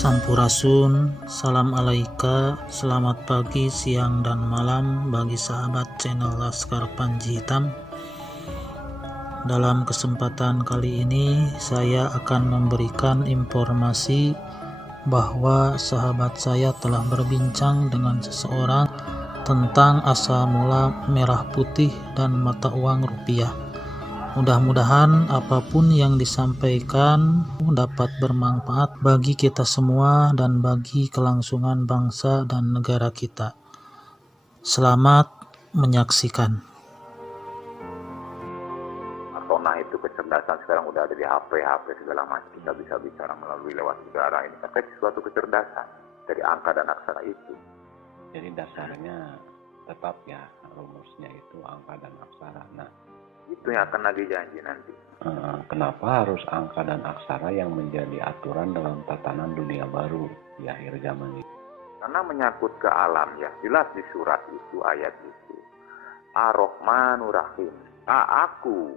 Sampurasun, salam alaika, selamat pagi, siang, dan malam bagi sahabat channel Laskar Panji Hitam. Dalam kesempatan kali ini saya akan memberikan informasi bahwa sahabat saya telah berbincang dengan seseorang tentang asal mula merah putih dan mata uang rupiah. Mudah-mudahan apapun yang disampaikan dapat bermanfaat bagi kita semua dan bagi kelangsungan bangsa dan negara kita. Selamat menyaksikan. Nah, itu kecerdasan sekarang udah ada di HP segala macam. Kita bisa bicara melalui lewat udara. Ini kan suatu kecerdasan dari angka dan aksara itu. Jadi dasarnya tetap ya, rumusnya itu angka dan aksara. Nah, itu yang akan lagi janji nanti. Kenapa harus angka dan aksara yang menjadi aturan dalam tatanan dunia baru di akhir zaman ini? Karena menyangkut ke alam ya, jelas di surat itu, ayat itu. Ar-Rahmanur Rahim. Aku,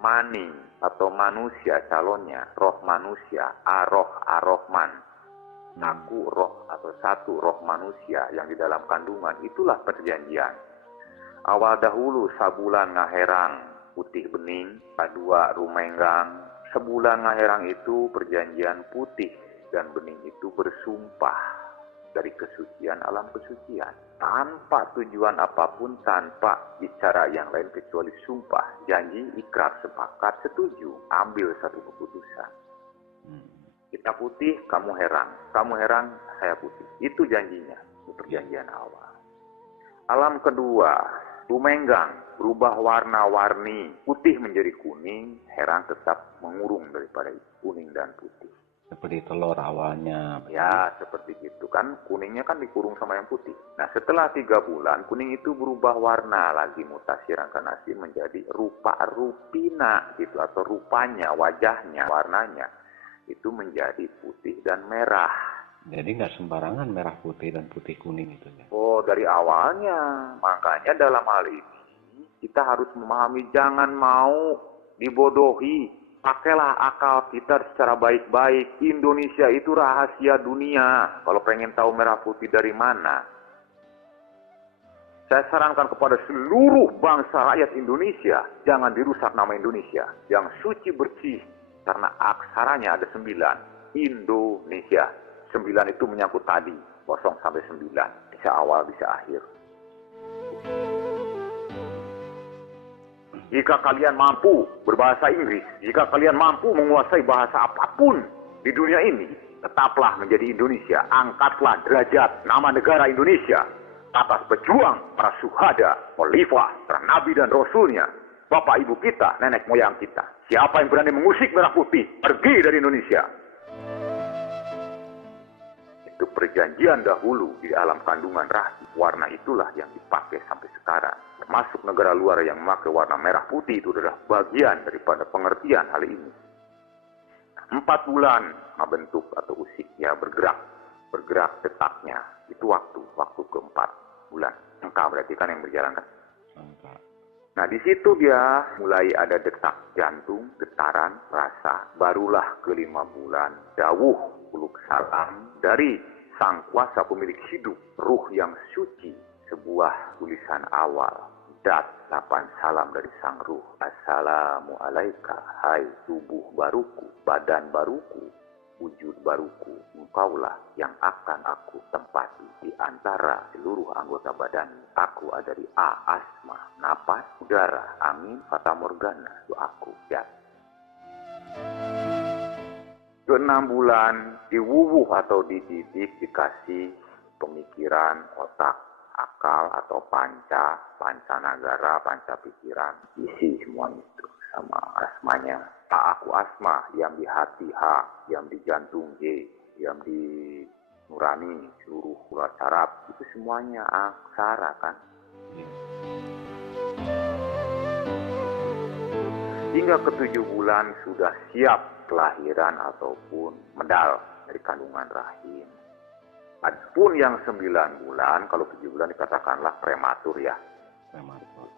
mani atau manusia calonnya, roh manusia, ar-Rahman. Aku roh atau satu roh manusia yang di dalam kandungan, itulah perjanjian. Awal dahulu sabulan ngaherang putih bening, kedua rumenggang. Sebulan ngaherang itu perjanjian putih dan bening itu bersumpah dari kesucian alam kesucian. Tanpa tujuan apapun, tanpa bicara yang lain kecuali sumpah, janji, ikrar, sepakat, setuju, ambil satu keputusan. Kita putih, kamu herang, saya putih. Itu janjinya, itu perjanjian awal. Alam kedua, rumenggang, berubah warna-warni, putih menjadi kuning, herang tetap mengurung daripada kuning dan putih. Seperti telur awalnya. Ya, seperti itu kan, kuningnya kan dikurung sama yang putih. Nah, setelah 3 bulan, kuning itu berubah warna lagi, mutasi rangkanasi menjadi rupa-rupina gitu, atau rupanya, wajahnya, warnanya itu menjadi putih dan merah. Jadi nggak sembarangan merah putih dan putih kuning itu ya? Oh, dari awalnya. Makanya dalam hal ini kita harus memahami, jangan mau dibodohi. Pakailah akal kita secara baik-baik. Indonesia itu rahasia dunia. Kalau pengen tahu merah putih dari mana, saya sarankan kepada seluruh bangsa rakyat Indonesia, jangan dirusak nama Indonesia. Yang suci bersih, karena aksaranya ada 9. Indonesia. 9 itu menyangkut tadi, 0 sampai 9. Bisa awal, bisa akhir. Jika kalian mampu berbahasa Inggris, jika kalian mampu menguasai bahasa apapun di dunia ini, tetaplah menjadi Indonesia. Angkatlah derajat nama negara Indonesia atas pejuang para syuhada, khalifah, para nabi dan rasulnya, bapak ibu kita, nenek moyang kita. Siapa yang berani mengusik merah putih, pergi dari Indonesia. Itu perjanjian dahulu di alam kandungan rahim. Warna itulah yang dipakai sampai sekarang. Termasuk negara luar yang memakai warna merah putih itu adalah bagian daripada pengertian hal ini. 4 bulan membentuk atau usik ya, bergerak detaknya. Itu waktu keempat bulan. Angka berarti kan yang berjalan kan. Nah, di situ dia mulai ada detak jantung, getaran, rasa. Barulah ke-5 bulan, dawuh puluk salam dari sang kuasa pemilik hidup, ruh yang suci, sebuah tulisan awal, dat 8 salam dari sang ruh. Assalamu alaika, hai tubuh baruku, badan baruku, wujud baruku, engkaulah yang akan aku tempati di antara seluruh anggota badan. Aku ada di A, asma, napas, udara, angin, fata morgana, doaku, ya. Ke-6 bulan diwuwuh atau dididik, dikasih pemikiran, otak, akal atau panca nagara, panca pikiran, isi semuanya itu sama asmanya. Aku asma, yang di hati H, yang di jantung J, yang di nurani seluruh urat saraf, itu semuanya aksara kan. Hingga ke-7 bulan sudah siap kelahiran ataupun medal dari kandungan rahim. Adapun yang 9 bulan, kalau 7 bulan dikatakanlah prematur ya. Prematur.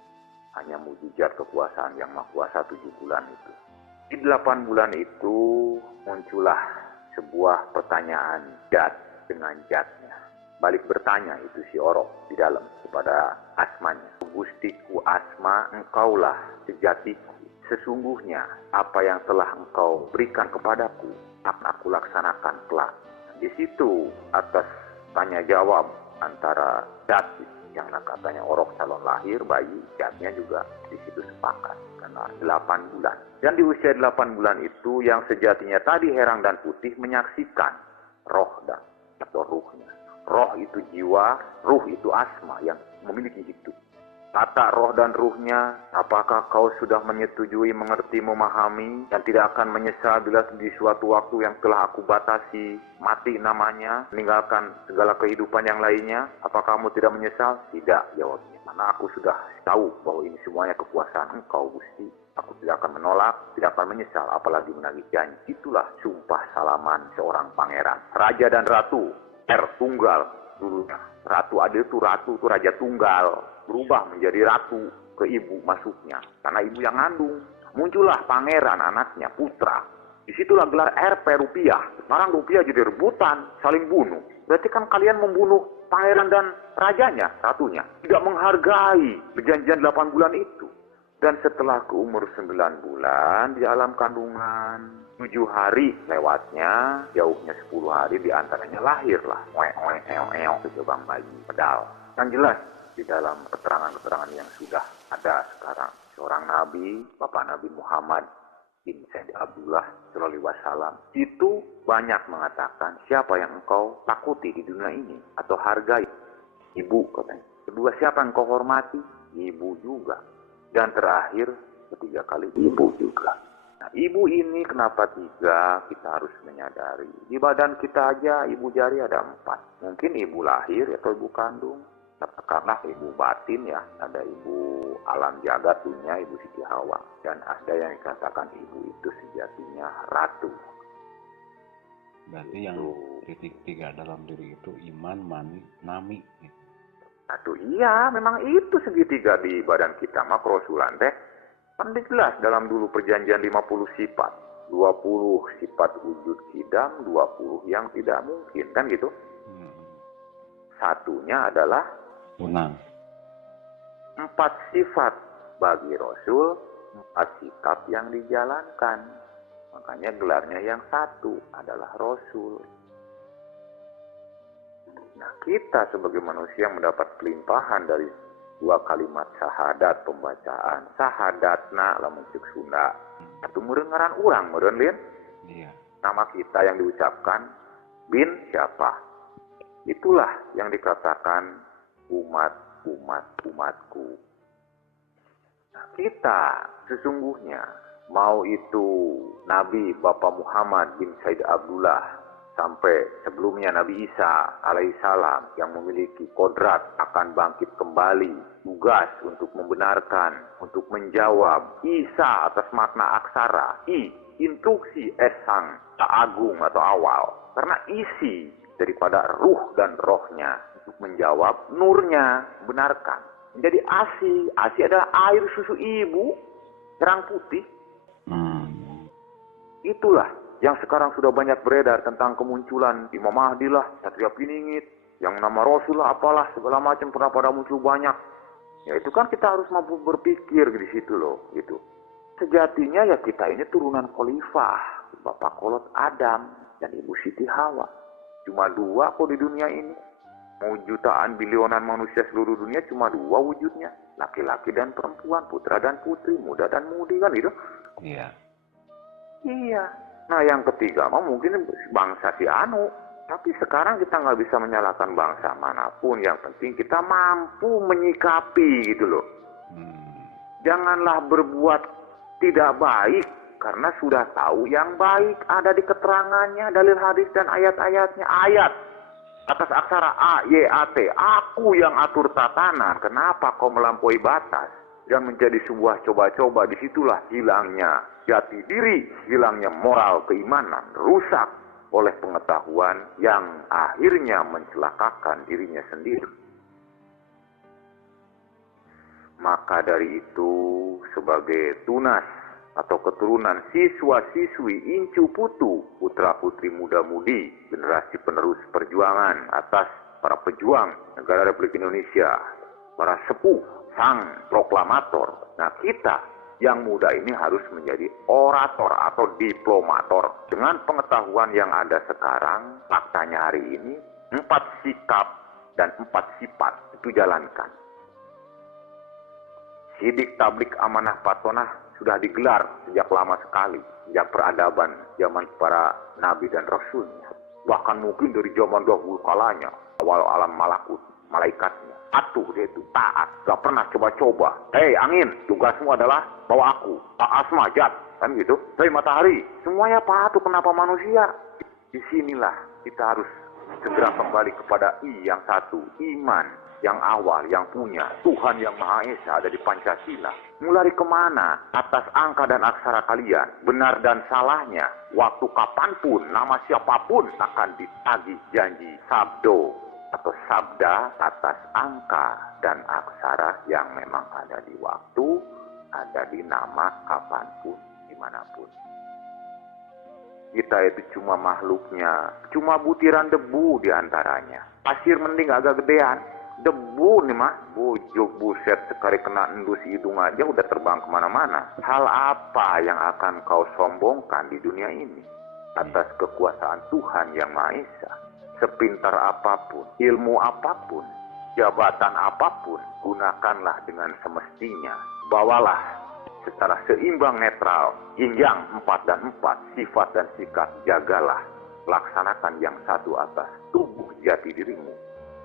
Hanya mujizat kekuasaan yang maha kuasa 7 bulan itu. Di 8 bulan itu muncullah sebuah pertanyaan jat dengan jatnya. Balik bertanya itu si Orok di dalam kepada Asmanya. Gustiku Asma, engkaulah sejatiku. Sesungguhnya apa yang telah engkau berikan kepadaku akan aku laksanakan kelak. Di situ atas tanya jawab antara jat yang katanya Orok calon lahir bayi, jatnya juga di situ sepakat karena 8 bulan. Dan di usia 8 bulan itu yang sejatinya tadi Herang dan Putih menyaksikan roh dan atau ruhnya. Roh itu jiwa, ruh itu Asma yang memiliki hidup. Kata roh dan ruhnya, apakah kau sudah menyetujui, mengerti, memahami, dan tidak akan menyesal bila di suatu waktu yang telah aku batasi, mati namanya, meninggalkan segala kehidupan yang lainnya? Apakah kamu tidak menyesal? Tidak, jawabnya. Karena aku sudah tahu bahwa ini semuanya kekuasaan engkau, Gusti. Aku tidak akan menolak, tidak akan menyesal, apalagi menagih janji. Itulah sumpah salaman seorang pangeran. Raja dan ratu, tunggal dulunya. Ratu Adil itu ratu, itu raja tunggal. Berubah menjadi ratu ke ibu masuknya. Karena ibu yang ngandung. Muncullah pangeran anaknya, putra. Disitulah gelar RP rupiah. Sekarang rupiah jadi rebutan, saling bunuh. Berarti kan kalian membunuh pangeran dan rajanya, ratunya. Tidak menghargai perjanjian 8 bulan itu. Dan setelah ke umur 9 bulan di alam kandungan, 7 hari lewatnya, jauhnya 10 hari diantaranya lahirlah. Itu bang bayi pedal. Kan jelas di dalam keterangan-keterangan yang sudah ada sekarang. Seorang Nabi, Bapak Nabi Muhammad bin Said Abdullah Shallallahu Alaihi Wasallam itu banyak mengatakan siapa yang engkau takuti di dunia ini atau hargai? Ibu katanya. Kedua, siapa yang engkau hormati? Ibu juga. Dan terakhir, ketiga kali ibu juga. Nah, ibu ini kenapa 3? Kita harus menyadari. Di badan kita aja ibu jari ada 4. Mungkin ibu lahir atau ibu kandung. Katakanlah ibu batin ya. Ada ibu alam jagat dunia, ibu Siti Hawa. Dan ada yang dikatakan ibu itu sejatinya ratu. Berarti yang titik 3 dalam diri itu iman, mani, nami. Aduh iya, memang itu segitiga di badan kita. Maka Rasulullah teh kan jelas dalam dulu perjanjian 50 sifat. 20 sifat wujud kidam, 20 yang tidak mungkin. Kan gitu? Satunya adalah Unang. 4 sifat bagi Rasul, 4 sikap yang dijalankan. Makanya gelarnya yang satu adalah Rasul. Nah, kita sebagai manusia mendapat kelimpahan dari 2 kalimat syahadat pembacaan. Syahadatna lamun cek Sunda. Atau meureun ngaran urang meureun Lin. Iya. Nama kita yang diucapkan bin siapa? Itulah yang dikatakan umatku. Nah, kita sesungguhnya mau itu Nabi Bapak Muhammad bin Said Abdullah sampai sebelumnya Nabi Isa alaihissalam yang memiliki kodrat akan bangkit kembali, tugas untuk membenarkan, untuk menjawab Isa atas makna aksara, instruksi esang, agung atau awal. Karena isi daripada ruh dan rohnya untuk menjawab nurnya, benarkan. Menjadi asi adalah air susu ibu, terang putih. Itulah yang sekarang sudah banyak beredar tentang kemunculan Imam Mahdi lah, Satria Piningit, yang nama Rasul lah, apalah, segala macam pernah pada muncul banyak. Ya itu kan kita harus mampu berpikir di situ loh, gitu. Sejatinya ya kita ini turunan khalifah, Bapak Kolot Adam dan Ibu Siti Hawa. Cuma 2 kok di dunia ini. Mau jutaan bilionan manusia seluruh dunia cuma 2 wujudnya. Laki-laki dan perempuan, putra dan putri, muda dan mudi kan gitu. Iya. Iya. Nah yang ketiga mungkin bangsa si Anu. Tapi sekarang kita nggak bisa menyalahkan bangsa manapun. Yang penting kita mampu menyikapi gitu loh. Janganlah berbuat tidak baik. Karena sudah tahu yang baik ada di keterangannya, dalil hadis dan ayat-ayatnya. Ayat atas aksara A, Y, A, T. Aku yang atur tatanan. Kenapa kau melampaui batas? Dan menjadi sebuah coba-coba. Disitulah hilangnya jati diri, hilangnya moral keimanan, rusak oleh pengetahuan yang akhirnya mencelakakan dirinya sendiri. Maka dari itu, sebagai tunas atau keturunan siswa-siswi Incu Putu, putra-putri muda-mudi, generasi penerus perjuangan atas para pejuang negara Republik Indonesia, para sepuh, sang proklamator. Nah, kita yang muda ini harus menjadi orator atau diplomator. Dengan pengetahuan yang ada sekarang, faktanya hari ini, 4 sikap dan 4 sifat itu jalankan. Sidik tablik amanah patonah sudah digelar sejak lama sekali, sejak peradaban zaman para nabi dan rasulnya. Bahkan mungkin dari zaman dahulu kalanya, awal alam malakut, malaikatnya. Atuh dia itu, taat, gak pernah coba-coba. Hei angin, tugasmu adalah bawa aku. Pak Asma, Jat, kan gitu. Hei matahari, semuanya patuh, kenapa manusia? Disinilah kita harus segera kembali kepada yang satu, iman yang awal, yang punya. Tuhan yang Maha Esa ada di Pancasila. Mulai kemana? Atas angka dan aksara kalian, benar dan salahnya, waktu kapanpun, nama siapapun akan ditagih janji sabdo atau sabda atas angka dan aksara yang memang ada di waktu, ada di nama kapanpun, dimanapun. Kita itu cuma makhluknya, cuma butiran debu diantaranya. Pasir mending agak gedean, debu nih mah, bujuk buset sekali kena endus hidung aja udah terbang kemana-mana. Hal apa yang akan kau sombongkan di dunia ini atas kekuasaan Tuhan yang Maha Esa? Sepintar apapun, ilmu apapun, jabatan apapun, gunakanlah dengan semestinya. Bawalah secara seimbang netral, yin yang 4 dan 4, sifat dan sikap, jagalah, laksanakan yang satu atas tubuh jati dirimu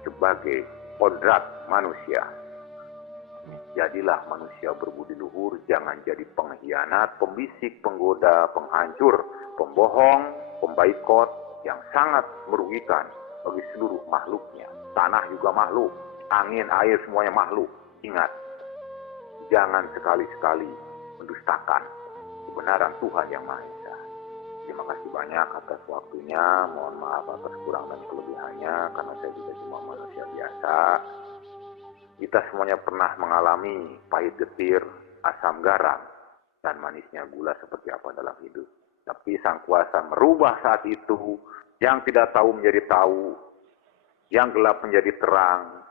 sebagai kodrat manusia. Jadilah manusia berbudi luhur, jangan jadi pengkhianat, pembisik, penggoda, penghancur, pembohong, pembaikot yang sangat merugikan bagi seluruh makhluknya. Tanah juga makhluk, angin, air semuanya makhluk. Ingat, jangan sekali-sekali mendustakan kebenaran Tuhan yang Maha Esa. Terima kasih banyak atas waktunya. Mohon maaf atas kurang dan kelebihannya, karena saya juga cuma manusia biasa. Kita semuanya pernah mengalami pahit getir, asam garam, dan manisnya gula seperti apa dalam hidup. Tapi Sang Kuasa merubah saat itu, yang tidak tahu menjadi tahu, yang gelap menjadi terang,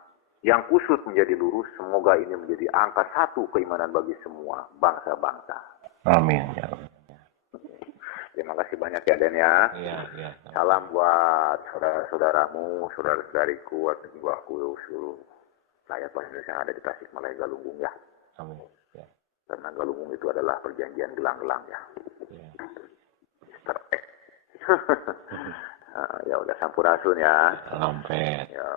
yang kusut menjadi lurus. Semoga ini menjadi angka 1 keimanan bagi semua bangsa-bangsa. Amin. Ya. Terima kasih banyak ya Den ya. Iya. Salam buat saudara-saudaramu, saudara-saudariku, atau juga aku seluruh rakyat Indonesia yang ada di Tasikmalaya Galunggung ya. Amin. Ya. Karena Galunggung itu adalah perjanjian gelang-gelang ya. Easter egg. Ya udah sampurasun ya. Sampai. Ya.